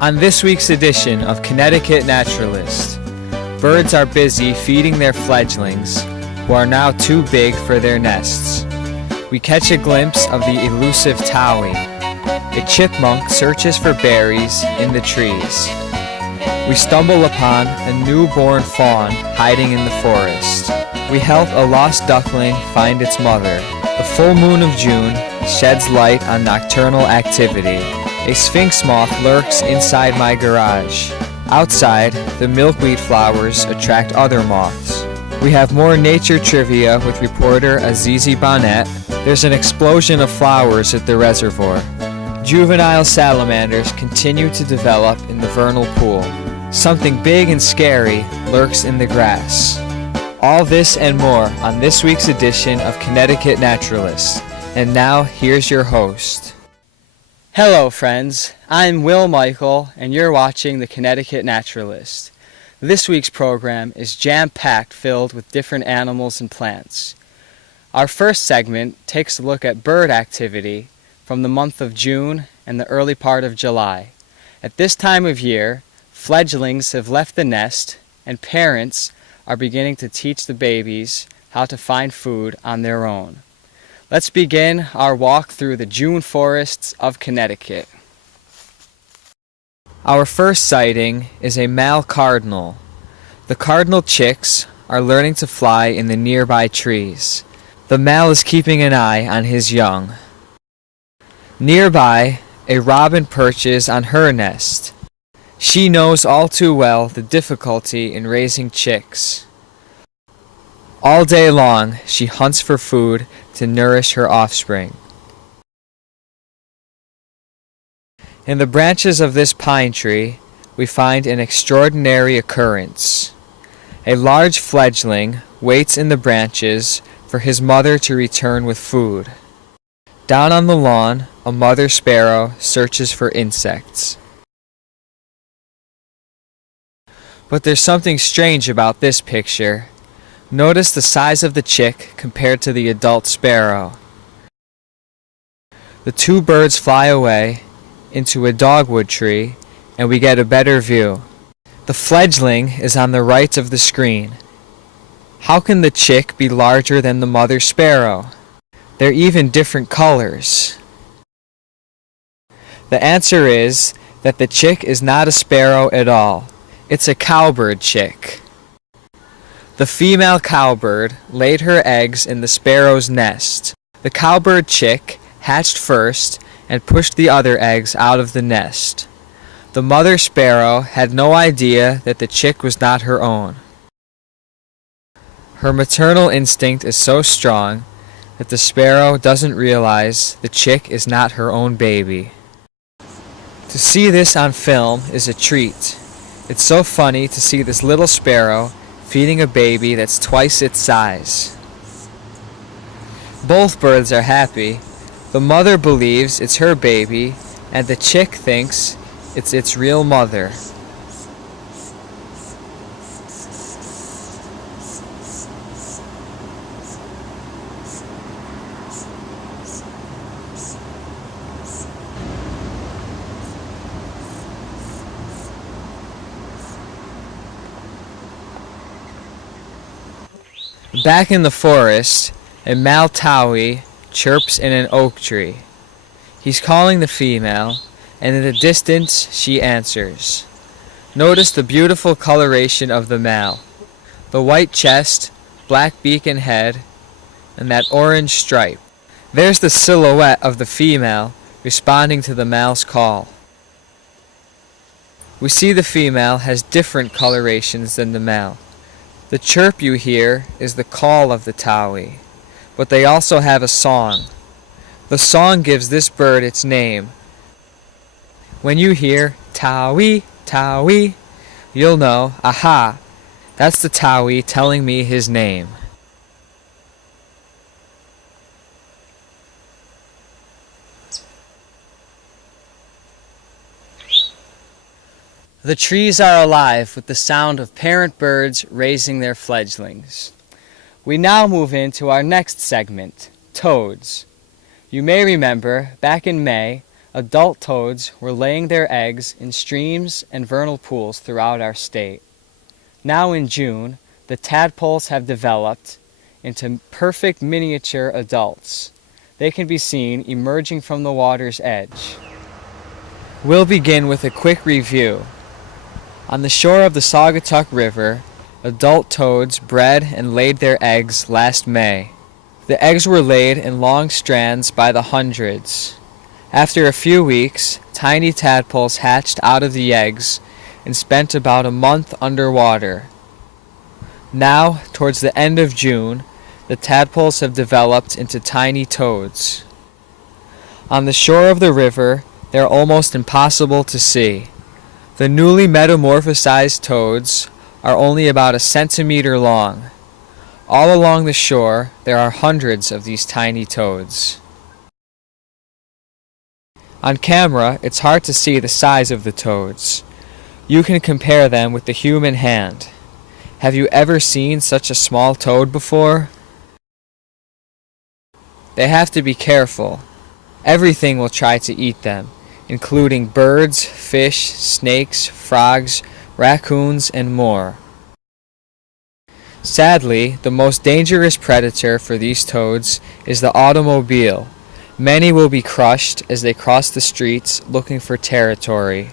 On this week's edition of Connecticut Naturalist, birds are busy feeding their fledglings, who are now too big for their nests. We catch a glimpse of the elusive towee. A chipmunk searches for berries in the trees. We stumble upon a newborn fawn hiding in the forest. We help a lost duckling find its mother. The full moon of June sheds light on nocturnal activity. A sphinx moth lurks inside my garage. Outside, the milkweed flowers attract other moths. We have more nature trivia with reporter Azizi Bonnet. There's an explosion of flowers at the reservoir. Juvenile salamanders continue to develop in the vernal pool. Something big and scary lurks in the grass. All this and more on this week's edition of Connecticut Naturalist. And now, here's your host. Hello friends, I'm Will Michael and you're watching the Connecticut Naturalist. This week's program is jam-packed filled with different animals and plants. Our first segment takes a look at bird activity from the month of June and the early part of July. At this time of year, fledglings have left the nest and parents are beginning to teach the babies how to find food on their own. Let's begin our walk through the June forests of Connecticut. Our first sighting is a male cardinal. The cardinal chicks are learning to fly in the nearby trees. The male is keeping an eye on his young. Nearby, a robin perches on her nest. She knows all too well the difficulty in raising chicks. All day long, she hunts for food to nourish her offspring. In the branches of this pine tree, we find an extraordinary occurrence. A large fledgling waits in the branches for his mother to return with food. Down on the lawn, a mother sparrow searches for insects. But there's something strange about this picture. Notice the size of the chick compared to the adult sparrow. The two birds fly away into a dogwood tree and we get a better view. The fledgling is on the right of the screen. How can the chick be larger than the mother sparrow? They're even different colors. The answer is that the chick is not a sparrow at all. It's a cowbird chick. The female cowbird laid her eggs in the sparrow's nest. The cowbird chick hatched first and pushed the other eggs out of the nest. The mother sparrow had no idea that the chick was not her own. Her maternal instinct is so strong that the sparrow doesn't realize the chick is not her own baby. To see this on film is a treat. It's so funny to see this little sparrow feeding a baby that's twice its size. Both birds are happy. The mother believes it's her baby, and the chick thinks it's its real mother. Back in the forest, a male towee chirps in an oak tree. He's calling the female, and in the distance she answers. Notice the beautiful coloration of the male. The white chest, black beak and head, and that orange stripe. There's the silhouette of the female responding to the male's call. We see the female has different colorations than the male. The chirp you hear is the call of the towee, but they also have a song. The song gives this bird its name. When you hear towee, towee, you'll know, aha, that's the towee telling me his name. The trees are alive with the sound of parent birds raising their fledglings. We now move into our next segment, toads. You may remember, back in May, adult toads were laying their eggs in streams and vernal pools throughout our state. Now in June, the tadpoles have developed into perfect miniature adults. They can be seen emerging from the water's edge. We'll begin with a quick review. On the shore of the Saugatuck River, adult toads bred and laid their eggs last May. The eggs were laid in long strands by the hundreds. After a few weeks, tiny tadpoles hatched out of the eggs and spent about a month underwater. Now, towards the end of June, the tadpoles have developed into tiny toads. On the shore of the river, they are almost impossible to see. The newly metamorphosized toads are only about a centimeter long. All along the shore, there are hundreds of these tiny toads. On camera, it's hard to see the size of the toads. You can compare them with the human hand. Have you ever seen such a small toad before? They have to be careful. Everything will try to eat them, including birds, fish, snakes, frogs, raccoons, and more. Sadly, the most dangerous predator for these toads is the automobile. Many will be crushed as they cross the streets looking for territory.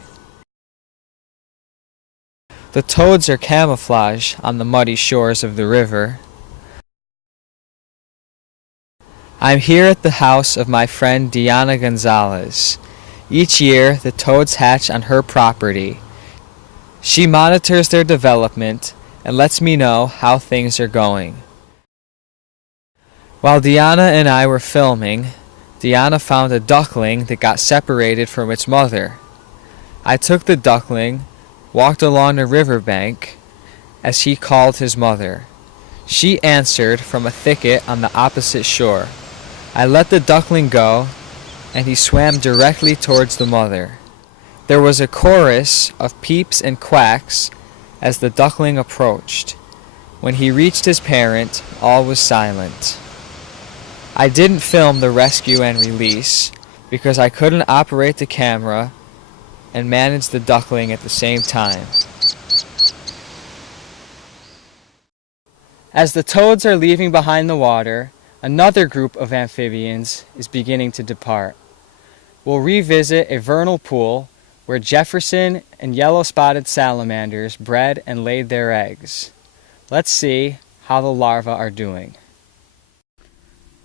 The toads are camouflage on the muddy shores of the river. I'm here at the house of my friend Diana Gonzalez. Each year, the toads hatch on her property. She monitors their development and lets me know how things are going. While Diana and I were filming, Diana found a duckling that got separated from its mother. I took the duckling, walked along the riverbank as he called his mother. She answered from a thicket on the opposite shore. I let the duckling go, and he swam directly towards the mother. There was a chorus of peeps and quacks as the duckling approached. When he reached his parent, all was silent. I didn't film the rescue and release because I couldn't operate the camera and manage the duckling at the same time. As the toads are leaving behind the water, another group of amphibians is beginning to depart. We'll revisit a vernal pool where Jefferson and yellow-spotted salamanders bred and laid their eggs. Let's see how the larvae are doing.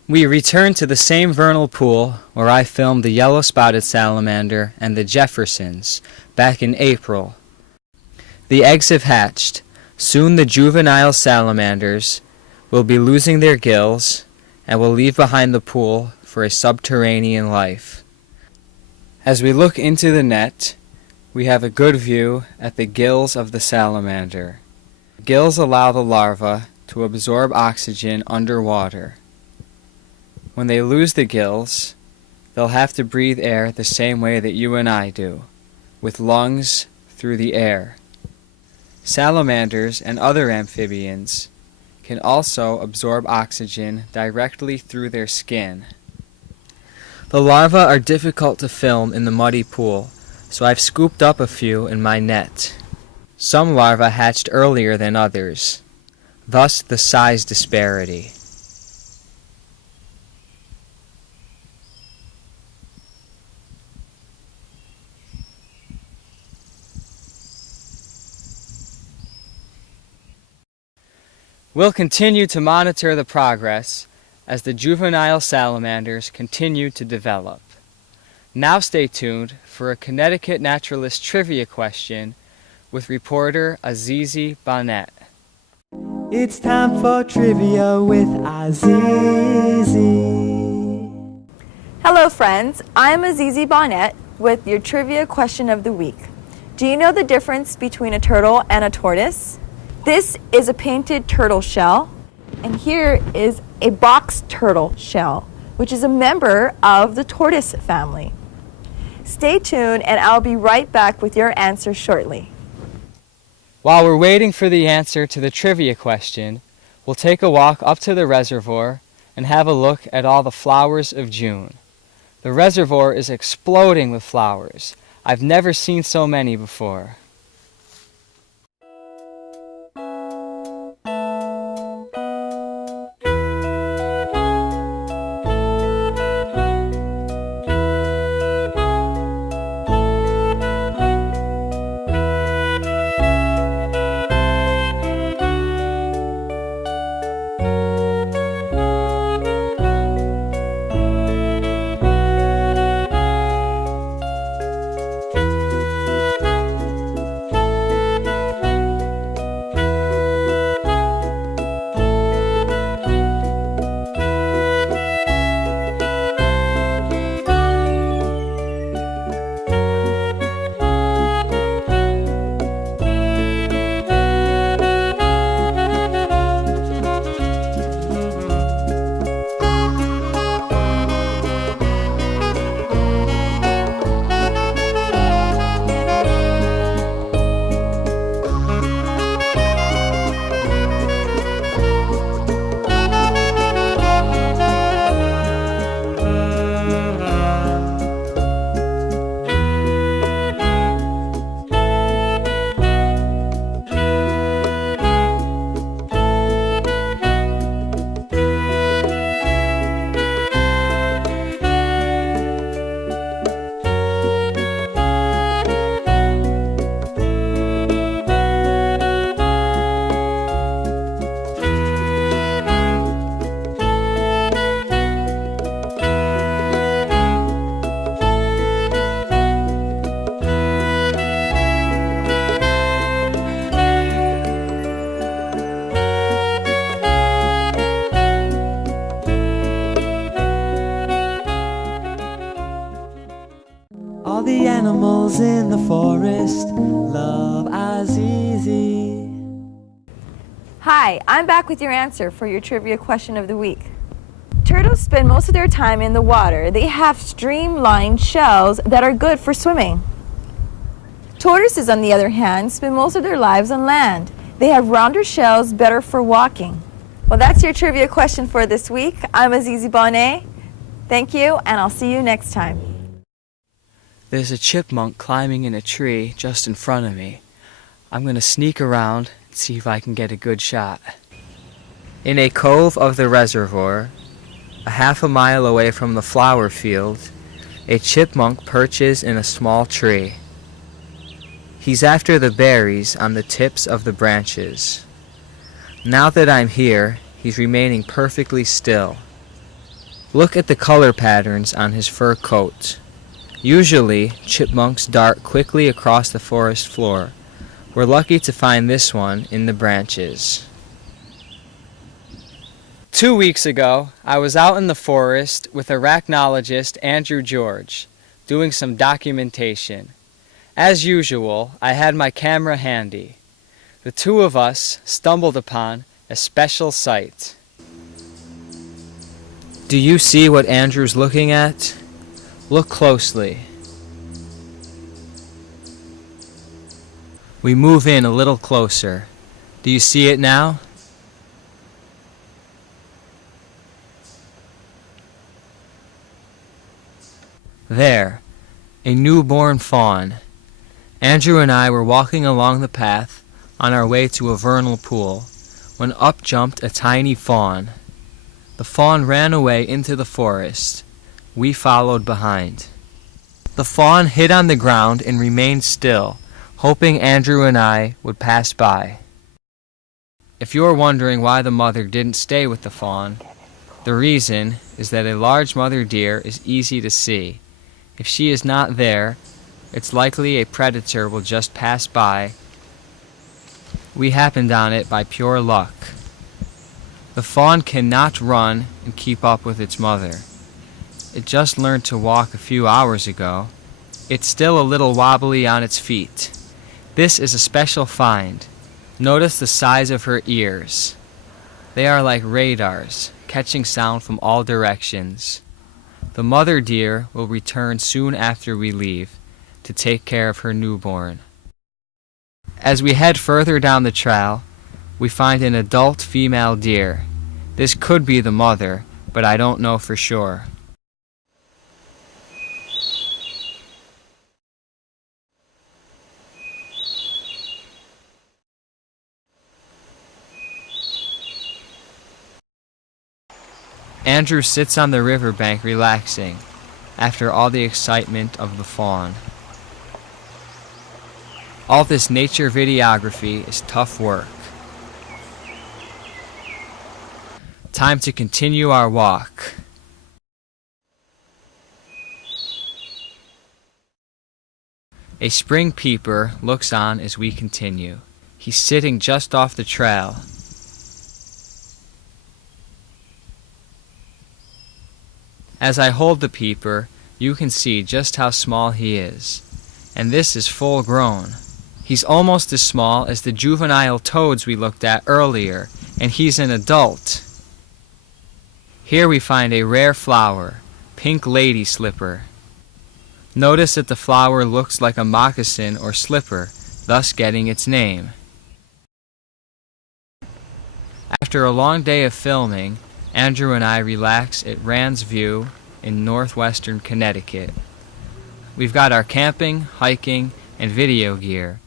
We return to the same vernal pool where I filmed the yellow-spotted salamander and the Jeffersons back in April. The eggs have hatched. Soon the juvenile salamanders will be losing their gills and will leave behind the pool for a subterranean life. As we look into the net, we have a good view at the gills of the salamander. Gills allow the larva to absorb oxygen underwater. When they lose the gills, they'll have to breathe air the same way that you and I do, with lungs through the air. Salamanders and other amphibians can also absorb oxygen directly through their skin. The larvae are difficult to film in the muddy pool, so I've scooped up a few in my net. Some larvae hatched earlier than others, thus the size disparity. We'll continue to monitor the progress as the juvenile salamanders continue to develop. Now stay tuned for a Connecticut Naturalist trivia question with reporter Azizi Bonnet. It's time for trivia with Azizi. Hello friends, I'm Azizi Bonnet with your trivia question of the week. Do you know the difference between a turtle and a tortoise? This is a painted turtle shell, and here is a box turtle shell, which is a member of the tortoise family. Stay tuned and I'll be right back with your answer shortly. While we're waiting for the answer to the trivia question, we'll take a walk up to the reservoir and have a look at all the flowers of June. The reservoir is exploding with flowers. I've never seen so many before. All the animals in the forest love Azizi. Hi, I'm back with your answer for your trivia question of the week. Turtles spend most of their time in the water. They have streamlined shells that are good for swimming. Tortoises, on the other hand, spend most of their lives on land. They have rounder shells, better for walking. Well, that's your trivia question for this week. I'm Azizi Bonnet. Thank you, and I'll see you next time. There's a chipmunk climbing in a tree just in front of me. I'm going to sneak around and see if I can get a good shot. In a cove of the reservoir, a half a mile away from the flower field, a chipmunk perches in a small tree. He's after the berries on the tips of the branches. Now that I'm here, he's remaining perfectly still. Look at the color patterns on his fur coat. Usually, chipmunks dart quickly across the forest floor. We're lucky to find this one in the branches. 2 weeks ago, I was out in the forest with arachnologist Andrew George, doing some documentation. As usual, I had my camera handy. The two of us stumbled upon a special sight. Do you see what Andrew's looking at? Look closely. We move in a little closer. Do you see it now? There, a newborn fawn. Andrew and I were walking along the path on our way to a vernal pool when up jumped a tiny fawn. The fawn ran away into the forest. We followed behind. The fawn hid on the ground and remained still, hoping Andrew and I would pass by. If you're wondering why the mother didn't stay with the fawn, the reason is that a large mother deer is easy to see. If she is not there, it's likely a predator will just pass by. We happened on it by pure luck. The fawn cannot run and keep up with its mother. It just learned to walk a few hours ago. It's still a little wobbly on its feet. This is a special find. Notice the size of her ears. They are like radars, catching sound from all directions. The mother deer will return soon after we leave to take care of her newborn. As we head further down the trail, we find an adult female deer. This could be the mother, but I don't know for sure. Andrew sits on the riverbank relaxing after all the excitement of the fawn. All this nature videography is tough work. Time to continue our walk. A spring peeper looks on as we continue. He's sitting just off the trail. As I hold the peeper, you can see just how small he is. And this is full grown. He's almost as small as the juvenile toads we looked at earlier, and he's an adult. Here we find a rare flower, pink lady slipper. Notice that the flower looks like a moccasin or slipper, thus getting its name. After a long day of filming, Andrew and I relax at Rand's View in northwestern Connecticut. We've got our camping, hiking, and video gear.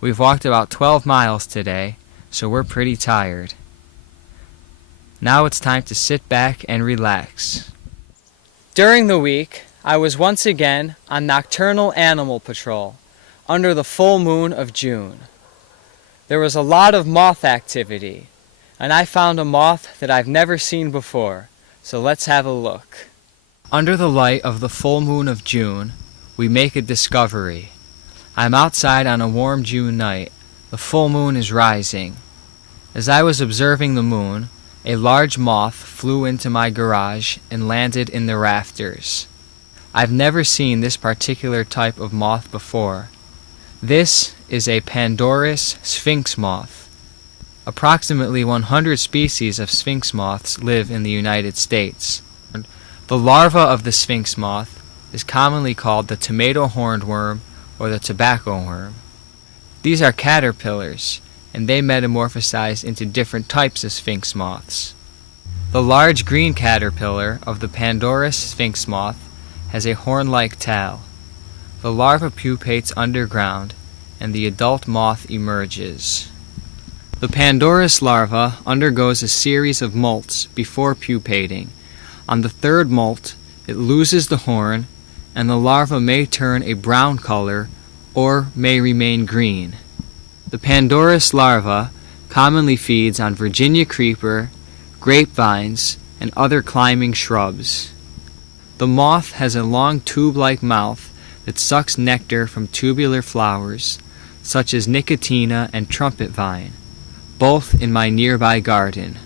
We've walked about 12 miles today, so we're pretty tired. Now it's time to sit back and relax. During the week, I was once again on nocturnal animal patrol under the full moon of June. There was a lot of moth activity, and I found a moth that I've never seen before, so let's have a look. Under the light of the full moon of June, we make a discovery. I'm outside on a warm June night. The full moon is rising. As I was observing the moon, a large moth flew into my garage and landed in the rafters. I've never seen this particular type of moth before. This is a Pandora's sphinx moth. Approximately 100 species of sphinx moths live in the United States. The larva of the sphinx moth is commonly called the tomato hornworm or the tobacco worm. These are caterpillars, and they metamorphosize into different types of sphinx moths. The large green caterpillar of the Pandora's sphinx moth has a horn-like tail. The larva pupates underground, and the adult moth emerges. The Pandora's larva undergoes a series of molts before pupating. On the third molt, it loses the horn, and the larva may turn a brown color or may remain green. The Pandora's larva commonly feeds on Virginia creeper, grapevines, and other climbing shrubs. The moth has a long tube-like mouth that sucks nectar from tubular flowers, such as nicotina and trumpet vine, both in my nearby garden.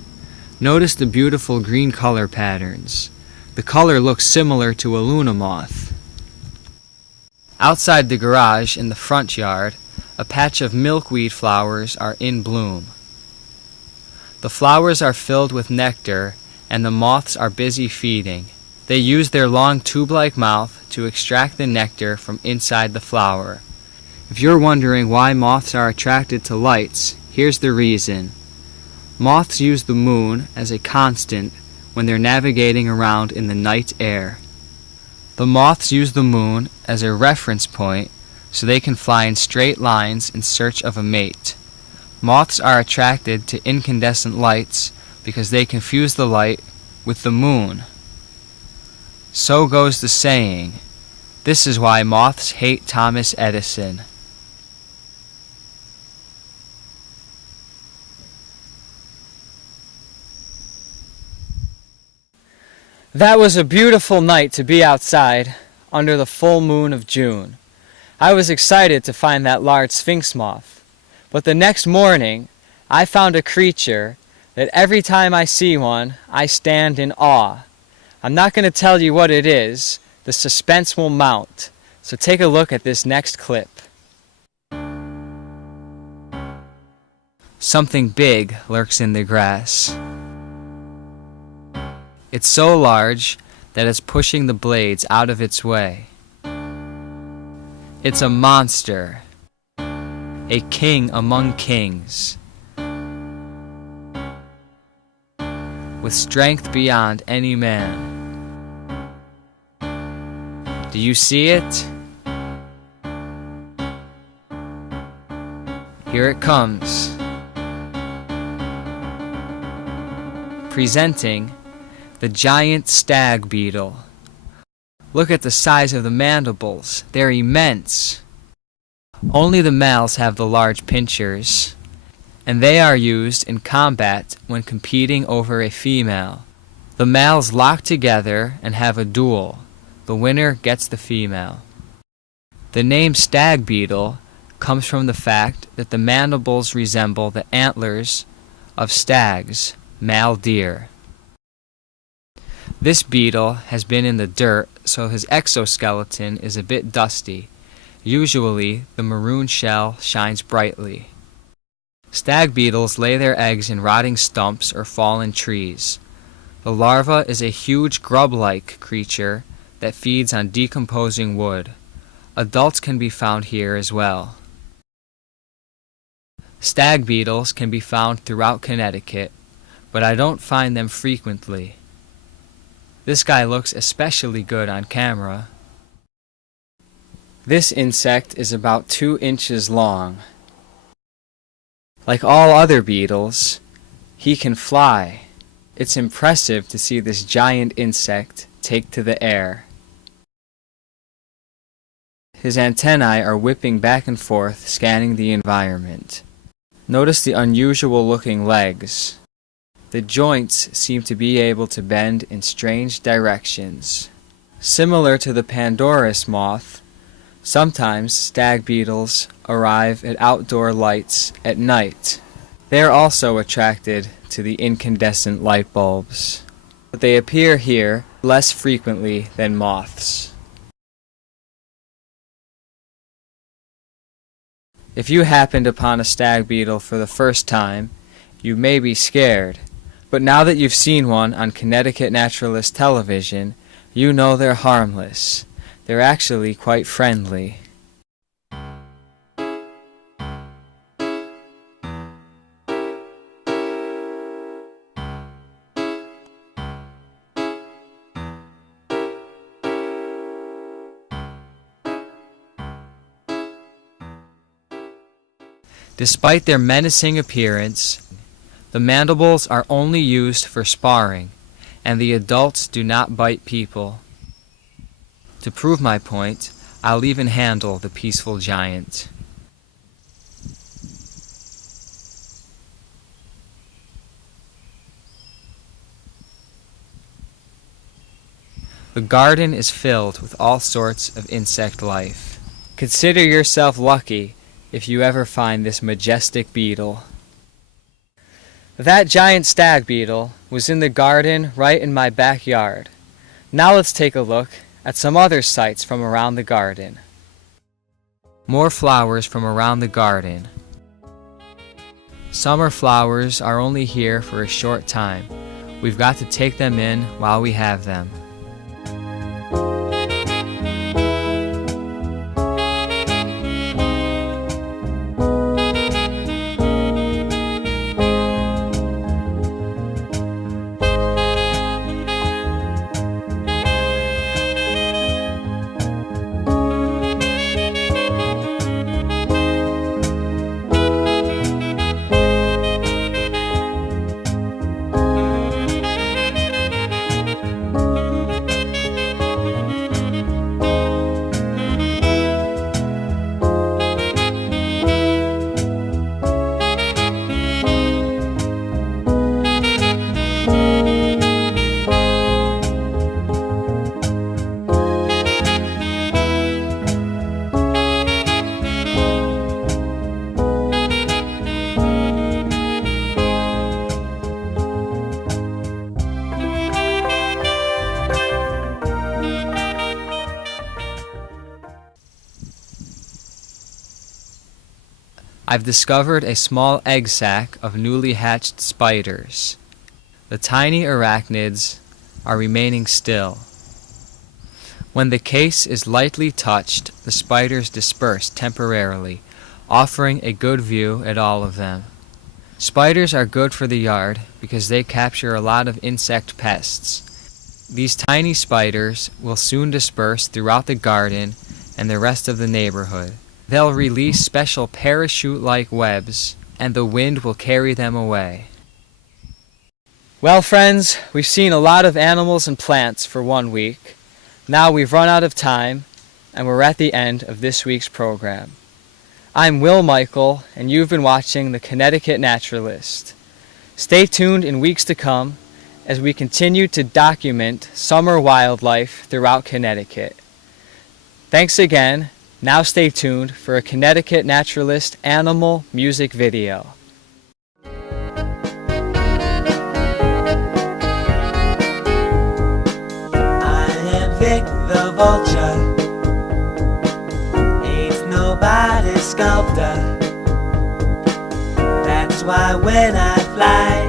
Notice the beautiful green color patterns. The color looks similar to a luna moth. Outside the garage in the front yard, a patch of milkweed flowers are in bloom. The flowers are filled with nectar, and the moths are busy feeding. They use their long tube-like mouth to extract the nectar from inside the flower. If you're wondering why moths are attracted to lights, here's the reason. Moths use the moon as a constant when they're navigating around in the night air. The moths use the moon as a reference point so they can fly in straight lines in search of a mate. Moths are attracted to incandescent lights because they confuse the light with the moon. So goes the saying. This is why moths hate Thomas Edison. That was a beautiful night to be outside under the full moon of June. I was excited to find that large sphinx moth, but the next morning I found a creature that every time I see one, I stand in awe. I'm not going to tell you what it is. The suspense will mount. So take a look at this next clip. Something big lurks in the grass. It's so large that it's pushing the blades out of its way. It's a monster, a king among kings, with strength beyond any man. Do you see it? Here it comes. Presenting the giant stag beetle. Look at the size of the mandibles. They're immense. Only the males have the large pincers, and they are used in combat when competing over a female. The males lock together and have a duel. The winner gets the female. The name stag beetle comes from the fact that the mandibles resemble the antlers of stags, male deer. This beetle has been in the dirt, so his exoskeleton is a bit dusty. Usually, the maroon shell shines brightly. Stag beetles lay their eggs in rotting stumps or fallen trees. The larva is a huge grub-like creature that feeds on decomposing wood. Adults can be found here as well. Stag beetles can be found throughout Connecticut, but I don't find them frequently. This guy looks especially good on camera. This insect is about 2 inches long. Like all other beetles, he can fly. It's impressive to see this giant insect take to the air. His antennae are whipping back and forth, scanning the environment. Notice the unusual looking legs. The joints seem to be able to bend in strange directions. Similar to the Pandora's moth, sometimes stag beetles arrive at outdoor lights at night. They are also attracted to the incandescent light bulbs, but they appear here less frequently than moths. If you happened upon a stag beetle for the first time, you may be scared. But now that you've seen one on Connecticut Naturalist television, you know they're harmless. They're actually quite friendly. Despite their menacing appearance, the mandibles are only used for sparring, and the adults do not bite people. To prove my point, I'll even handle the peaceful giant. The garden is filled with all sorts of insect life. Consider yourself lucky if you ever find this majestic beetle. That giant stag beetle was in the garden right in my backyard. Now let's take a look at some other sights from around the garden. More flowers from around the garden. Summer flowers are only here for a short time. We've got to take them in while we have them. I've discovered a small egg sac of newly hatched spiders. The tiny arachnids are remaining still. When the case is lightly touched, the spiders disperse temporarily, offering a good view at all of them. Spiders are good for the yard because they capture a lot of insect pests. These tiny spiders will soon disperse throughout the garden and the rest of the neighborhood. They'll release special parachute-like webs, and the wind will carry them away. Well, friends, we've seen a lot of animals and plants for 1 week. Now we've run out of time, and we're at the end of this week's program. I'm Will Michael, and you've been watching the Connecticut Naturalist. Stay tuned in weeks to come as we continue to document summer wildlife throughout Connecticut. Thanks again. Now stay tuned for a Connecticut Naturalist animal music video. I am Vic the vulture, ain't nobody sculptor. That's why when I fly